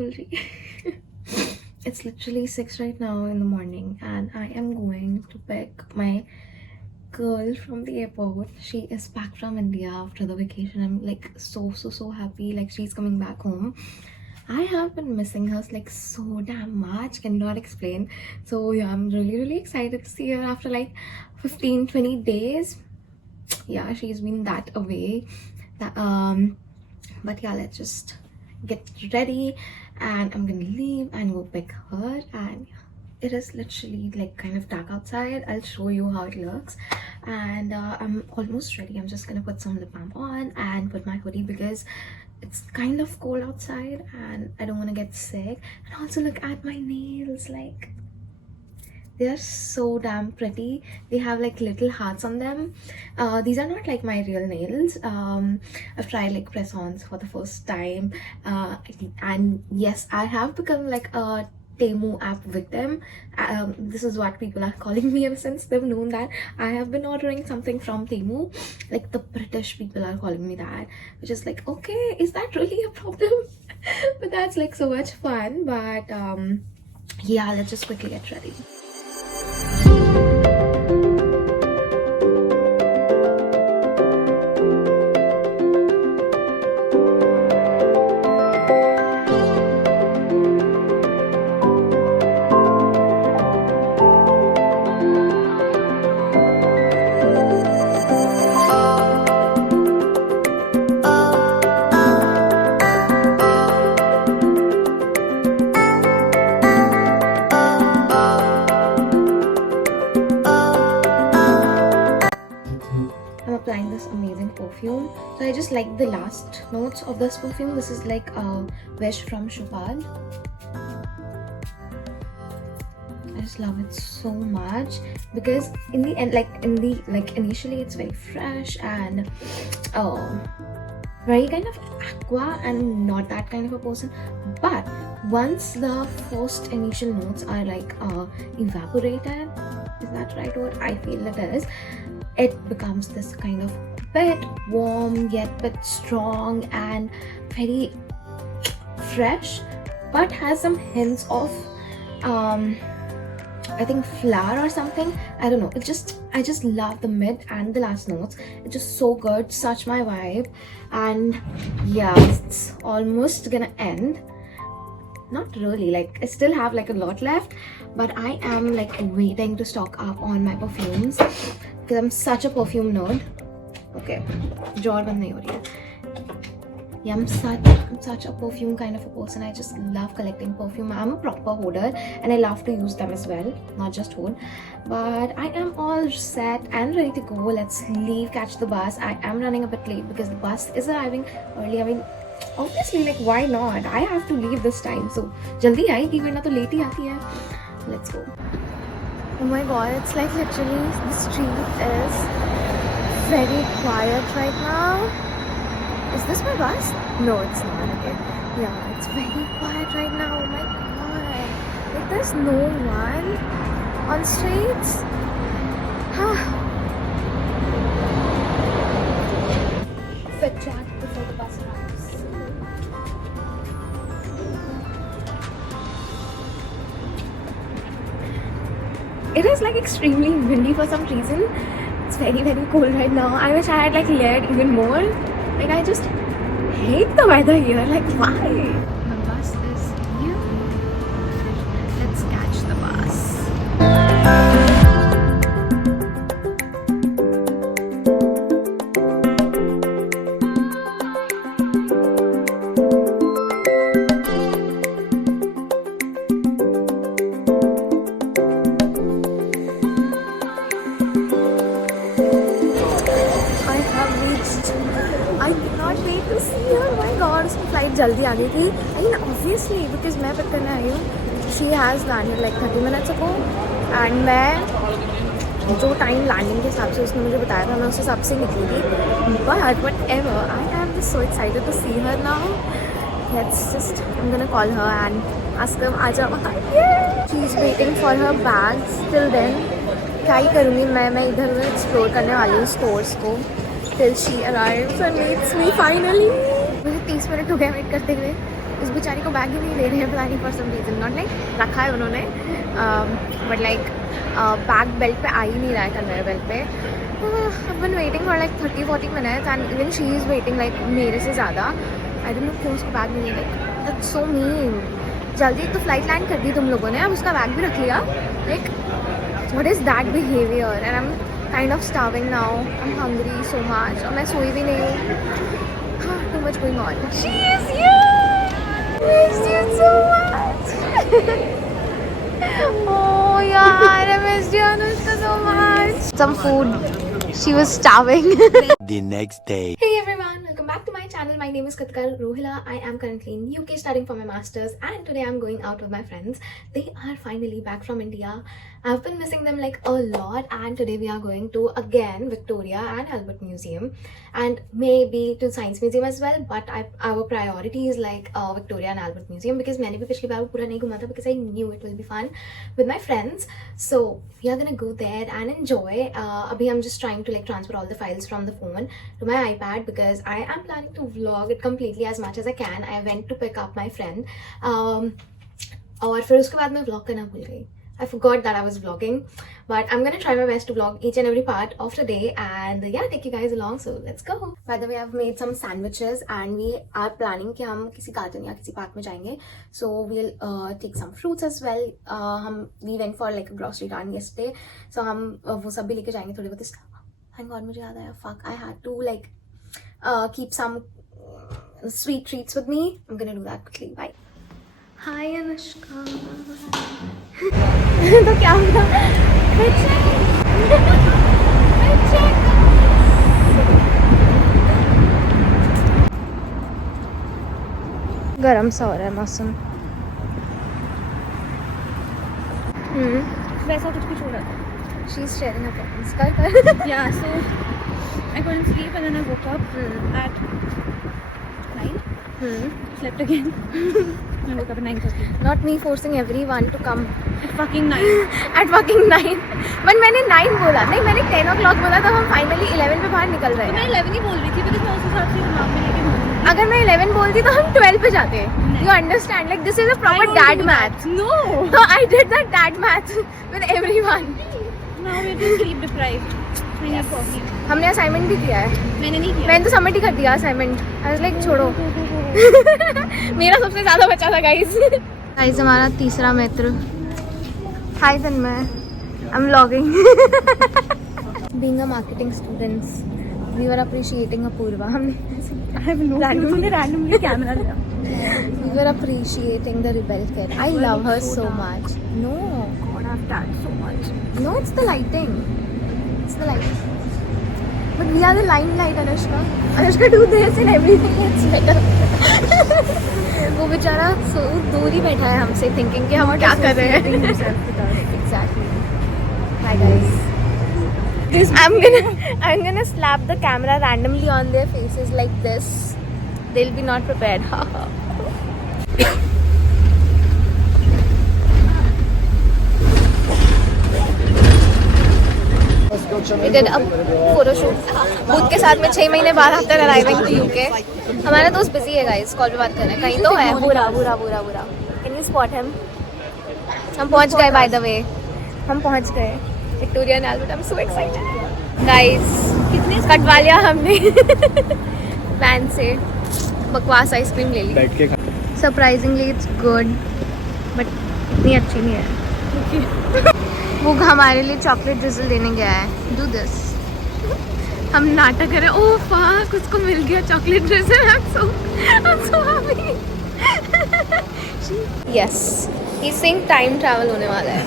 खुल रही है. It's literally 6 right now in the morning and I am going to pick my girl from the airport. She is back from India after the vacation. I'm like so happy, like she's coming back home. I have been missing her like so damn much, cannot explain. So yeah, I'm really excited to see her after like 15-20 days. Yeah, she's been that away. But yeah, let's just get ready and I'm gonna leave and go pick her. And yeah, it is literally like kind of dark outside. I'll show you how it looks. And I'm almost ready. I'm just gonna put some lip balm on and put my hoodie because it's kind of cold outside and I don't want to get sick. And also look at my nails, like they are so damn pretty. They have like little hearts on them. These are not like my real nails. I've tried like press-ons for the first time, and yes, I have become like a Temu app victim. This is what people are calling me ever since they've known that I have been ordering something from Temu. Like the British people are calling me that, which is like, okay, is that really a problem? But that's like so much fun. But yeah, let's just quickly get ready. Applying this amazing perfume. So I just like the last notes of this perfume. This is like a Wish from Chopard. I just love it so much because in the end, initially it's very fresh and very kind of aqua and not that kind of a person. But once the first initial notes are like evaporated, is that right word? I feel it is. It becomes this kind of bit warm yet bit strong and very fresh, but has some hints of I think flower or something. I don't know. I just love the mid and the last notes. It's just so good, such my vibe. And yeah, it's almost gonna end. Not really, like I still have like a lot left, but I am like waiting to stock up on my perfumes because I'm such a perfume nerd. Okay, jaw band nahi ho rahi hai. Yeah, I'm such a perfume kind of a person. I just love collecting perfume. I'm a proper hoarder and I love to use them as well, not just hoard. But I am all set and ready to go. Let's leave, catch the bus. I am running a bit late because the bus is arriving early. I mean, obviously, like why not? I have to leave this time, so jaldi aayegi warna to late hi aati hai. Let's go. Oh my god, it's like literally the street is very quiet right now. Is this my bus? No, it's not. Okay. Yeah, it's very quiet right now. Oh my god. Like there's no one on streets. Fit chat before the bus arrives. It is like extremely windy for some reason. It's very cold right now. I wish I had like layered even more. Like I just hate the weather here. Like why? The bus is here. Let's catch the bus. I cannot wait to see her. Oh my god, उसकी flight जल्दी आ गई थी. I mean obviously because मैं pick करने आई हूँ. She has landed like 30 minutes ago and मैं जो time landing के हिसाब से उसने मुझे बताया था मैं उस हिसाब से निकली थी. But whatever, I am just so excited to see her now. I'm gonna call her and ask her आ जाओ. She is waiting for her bags. Till then क्या ही करूँगी मैं इधर उधर एक्सप्लोर करने वाली हूँ स्टोर्स को. Till she arrives and meets me finally. मुझे 30 मिनट हो गए वेट करते हुए इस बेचारी को बैग ही नहीं दे रहे हैं, पता नहीं for some reason, not like रखा है उन्होंने, बट लाइक बैग बेल्ट पे आ ही नहीं रहा है, कन्वेयर बेल्ट पे. I've been waiting for like 30-40 minutes and even she is waiting like मेरे से ज़्यादा. I don't know क्यों उसको बैग नहीं है. That's so mean. जल्दी तो फ्लाइट लैंड कर दी तुम लोगों ने, अब उसका बैग भी रख लिया. Like what is that behavior? And I'm kind of starving now. I'm hungry so much. और मैं सोई भी नहीं हूँ. Too much going on. She is here. I missed you so much. Oh yaar, I missed you Anushka so much. Some food. She was starving. The next day. Hey everyone, welcome back to my channel. My name is Kritika Rohila. I am currently in UK studying for my masters, and today I'm going out with my friends. They are finally back from India. I've been missing them like a lot, and today we are going to again Victoria and Albert Museum, and maybe to Science Museum as well. But our priority is like Victoria and Albert Museum because मैंने भी पिछली बार वो पूरा नहीं घुमा था because I knew it will be fun with my friends. So we are gonna go there and enjoy. Abhi I'm just trying to like transfer all the files from the phone to my iPad because I am planning to vlog it completely as much as I can. I went to pick up my friend. और फिर उसके बाद मैं vlog करना भूल गई. I forgot that I was vlogging, but I'm gonna try my best to vlog each and every part of the day and yeah, take you guys along. So let's go. By the way, I've made some sandwiches and we are planning कि हम किसी garden या किसी park में जाएंगे. So we'll take some fruits as well. We went for like a grocery run yesterday. So हम वो सब भी लेके जाएंगे थोड़े बहुत. Thank God मुझे याद आया. Fuck, I had to like keep some sweet treats with me. I'm gonna do that quickly. Bye. Hi Anushka. तो क्या हुआ? गरम सा हो रहा है मौसम. वैसा कुछ हो रहा था. She's sharing her problems. कर. Yeah, so I couldn't sleep and then I woke up at 9. Slept again. I woke up at 9:30. Not me forcing everyone to come At fucking 9. at fucking 9. But मैंने 9 बोला नहीं, मैंने 10 o'clock बोला तब हम finally 11 पे बाहर निकल रहे तो हैं. मैं 11 ही बोल रही थी because मैं उस हिसाब से दिमाग में लेके घूमी. अगर मैं 11 बोलती तो हम 12 पे जाते. You understand? Like this is a proper dad math. No. So I did that dad math with everyone. Now we're just sleep deprived. I need coffee. हमने असाइनमेंट भी किया है. मैंने नहीं किया. मैंने तो सबमिट ही कर दिया असाइनमेंट. I was like छोड़ो. मेरा सबसे ज्यादा बचा था गाइस. गाइस हमारा तीसरा मित्र. हाय तन्मय. I'm vlogging. Being a marketing students, we were appreciating Apurva. I have no clue. तूने randomly कैमरा लिया. We were appreciating the rebel kid. I love her so much. No. God, I've done so much. No, it's the lighting. It's the lighting. But we are the limelight, Anushka. Anushka, do this and everything gets better. वो बेचारा so दूर ही बैठा है हमसे, thinking कि हम क्या कर रहे हैं. Exactly. Hi guys. I'm gonna slap the camera randomly on their faces like this. They'll be not prepared. We did a photo shoot बुध के साथ में 6 महीने बाद आफ्टर अराइविंग टू यूके. हमारा दोस्त बिजी है गाइस, कॉल पे बात कर रहे हैं. कहीं तो है. बुरा. Can you spot him? हम पहुंच गए बाय द वे. हम पहुंच गए Victoria and Albert. I am so excited guys. कितने कटवा लिया हमने वैन से. बकवास आइसक्रीम ले ली. सरप्राइजिंगली इट्स गुड बट इतनी अच्छी नहीं है. वो हमारे लिए चॉकलेट ड्रिजल देने गया है. Do this. हम नाटक करें. ओह फक, उसको मिल गया chocolate drizzle. I'm so happy. Yes, he's saying time travel होने वाला है.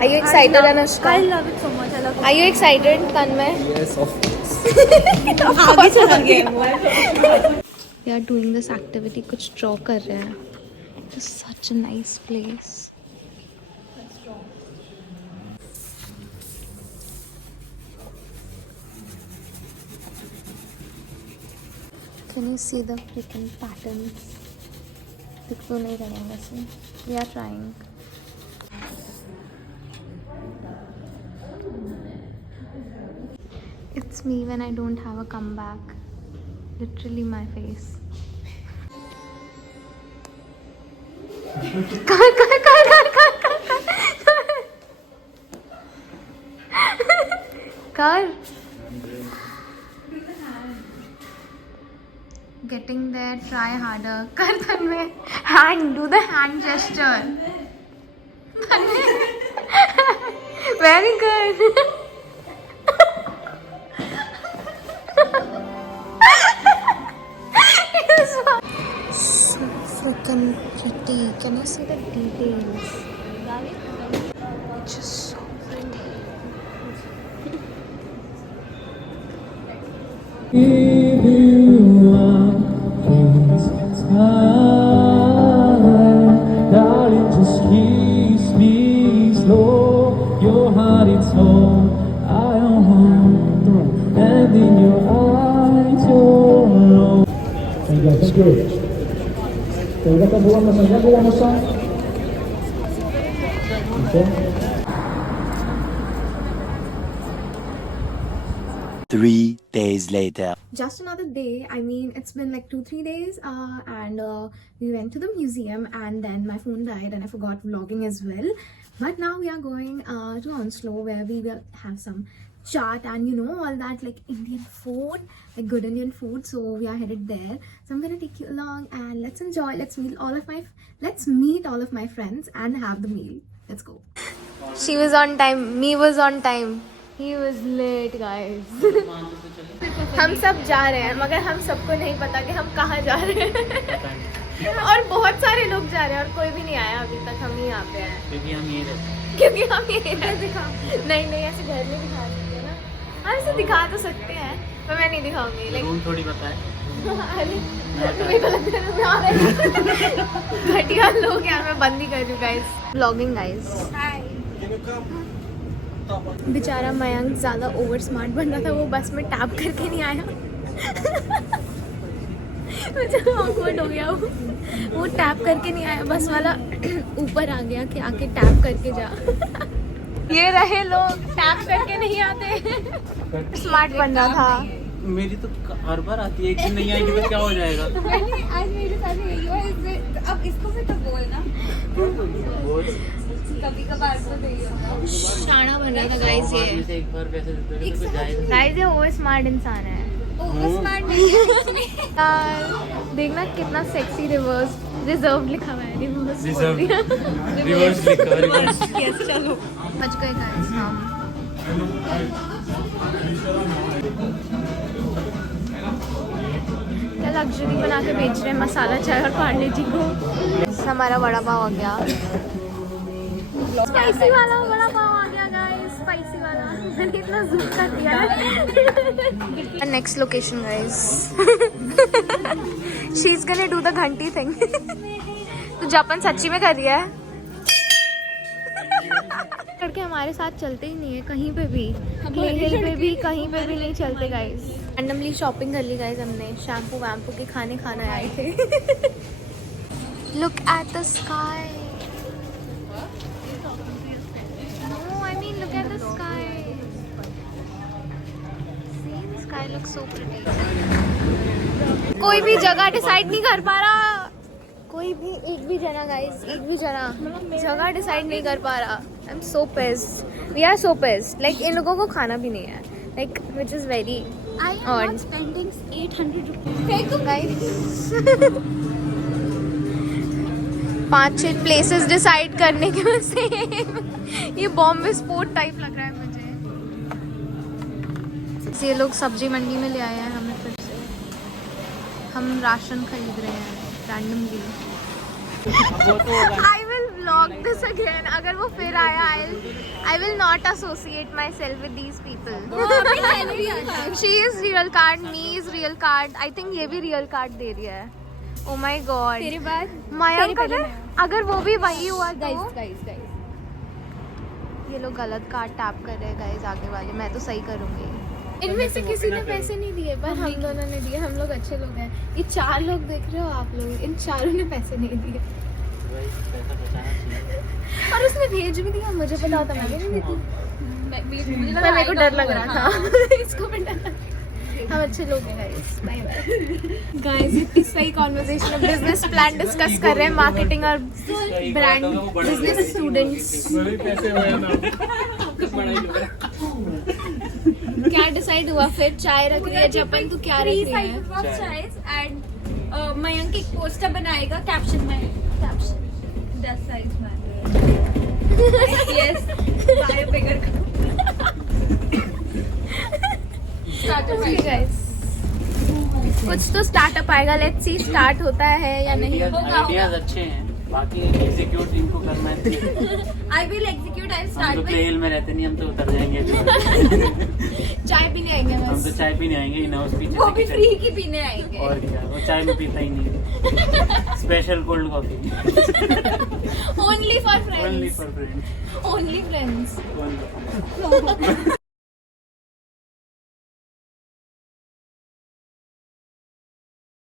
Are you excited, Anushka? I love it so much. I love it. Are you excited, Tanmay? Yes, of course. आगे चला गया. We are doing this activity. कुछ draw कर रहे हैं. It's such a nice place. Can you see the freaking patterns? दिख तो नहीं रहे हैं वैसे. We are trying. It's me when I don't have a comeback. Literally my face. कर getting there, try harder. कर तन्मय, hand, do the hand gesture. Very good. So freaking pretty. Can I see the details? It's just so pretty. Darling, just kiss me slow. Your heart is home. I don't want, and in your eyes, you're alone. Thank you. Thank you. Okay. 3 days later. Just another day. I mean, it's been like 2-3 days, and we went to the museum, and then my phone died, and I forgot vlogging as well. But now we are going to Onslow, where we will have some chaat and all that, like Indian food, like good Indian food. So we are headed there. So I'm gonna take you along, and let's enjoy. Let's meet all of my friends and have the meal. Let's go. She was on time. Me was on time. He was late, guys. हम सब जा रहे हैं, मगर हम सबको नहीं पता कि हम कहाँ जा रहे हैं। और बहुत सारे लोग जा रहे हैं और कोई भी नहीं आया अभी तक। हम ही यहाँ पे हैं क्योंकि हम ये दिखा नहीं ऐसे घर में दिखा सकते हैं ना। हाँ, ऐसे दिखा तो सकते हैं, पर मैं नहीं दिखाऊंगी। रूम थोड़ी पता है। अरे मेरे को लगता है मैं आ रही घटिया लोग यहाँ। मैं बंद ही कर रही हूँ गाइस, व्लॉगिंग गाइस। बेचारा मयंक ज़्यादा ओवर स्मार्ट बन रहा था, वो बस में टैप करके नहीं आया। बेचारा ऑकवर्ड हो गया वो टैप करके नहीं आया। बस वाला ऊपर आ गया कि आके टैप करके जा। ये रहे लोग टैप करके नहीं आते। स्मार्ट बन रहा था। मेरी तो हर बार आती है, एक दिन नहीं आएगी तो क्या हो जाएगा? आज मेरे साथ यही हुआ। अब इसको भी तो बोलना, कभी कभार तो नहीं होता। शाना बन रहा था गाइस ये। एक बार पैसे देते हैं तो जाएगा। गाइस ये ओवर स्मार्ट इंसान है। ओवर स्मार्ट नहीं है। देखना कितना सेक्सी रिजर्व लिखा हुआ है। रिवर्स लिखा है। यस, चलो बच गए गाइस हम। क्या लग्जरी बना के बेच रहे हैं मसाला चाय और पार्ले जी को। हमारा वड़ा पाव आ गया, स्पाइसी वाला वड़ा पाव आ गया गाइस, स्पाइसी वाला। मैंने इतना जूम कर दिया है। Next location guys. She is gonna do the घंटी थिंग। तो जापान सच्ची में कर दिया है। लड़के हमारे साथ चलते ही नहीं है कहीं पे भी, हिल पे भी कहीं पे भी नहीं चलते गाइस। रैंडमली शॉपिंग कर ली गाइस हमने, शैम्पू वैम्पू के खाने आए थे। Look at the sky. Look at the sky. See, the sky looks so pretty. कोई भी जगह डिसाइड नहीं कर पा रहा। कोई भी एक भी जना गाइस, एक भी जना जगह डिसाइड नहीं कर पा रहा। I'm so pissed. We are so pissed. Like इन लोगों को खाना भी नहीं है। Like which is very odd. Spending 800 rupees. Guys. 5-6 places decide करने के वजह से ये बॉम्बे स्पोर्ट टाइप लग रहा है मुझे। ये लोग सब्जी मंडी में ले आए हैं हमें फिर से। हम राशन खरीद रहे हैं randomly. I will vlog this again. अगर वो फिर आया I will not associate my self with these people. She is real card, me is real card. I think ये भी रियल कार्ड दे रही है। Oh my God. तेरे बाद मयंक अगर वो भी वही हुआ तो गाइस ये लोग गलत कार्ड टैप कर रहे हैं गाइस आगे वाले। मैं तो सही करूंगी। इनमें से किसी ने पैसे नहीं दिए, पर हम दोनों ने दिए। हम लोग अच्छे लोग हैं। ये 4 लोग देख रहे हो आप लोग, इन चारों ने पैसे नहीं दिए। और उसने भेज भी दिया, मुझे पता होता मैं नहीं देती। मेरे को डर लग रहा था। इसको भी डर लग हम अच्छे लोग हैं गाइस, बाय बाय गाइस। इतनी सही कॉन्वर्सेशन है, बिजनेस प्लान डिस्कस कर रहे हैं, मार्केटिंग और ब्रांड बिजनेस स्टूडेंट्स। क्या डिसाइड हुआ फिर? चाय रख रही है जपन, तू क्या रख रही है? एंड मयंक एक पोस्टर बनाएगा कैप्शन में, कैप्शन 10 साइज में यस बायो फिगर गाइस कुछ तो स्टार्टअप आएगा, लेट्स सी स्टार्ट होता है या नहीं होगा। आइडियाज अच्छे हैं, बाकी एग्जीक्यूट इनको करना है। आई विल एग्जीक्यूट, आई हम स्टार्ट तो विद प्लेन में रहते नहीं, हम तो उतर जाएंगे। चाय पीने आएंगे हम बस। तो चाय पीने आएंगे इन हाउस पीछे वो से भी किचन। फ्री की पीने आएंगे। और क्या, वो चाय में पीता ही नहीं। Special cold coffee only for only friends, for friends. Only friends.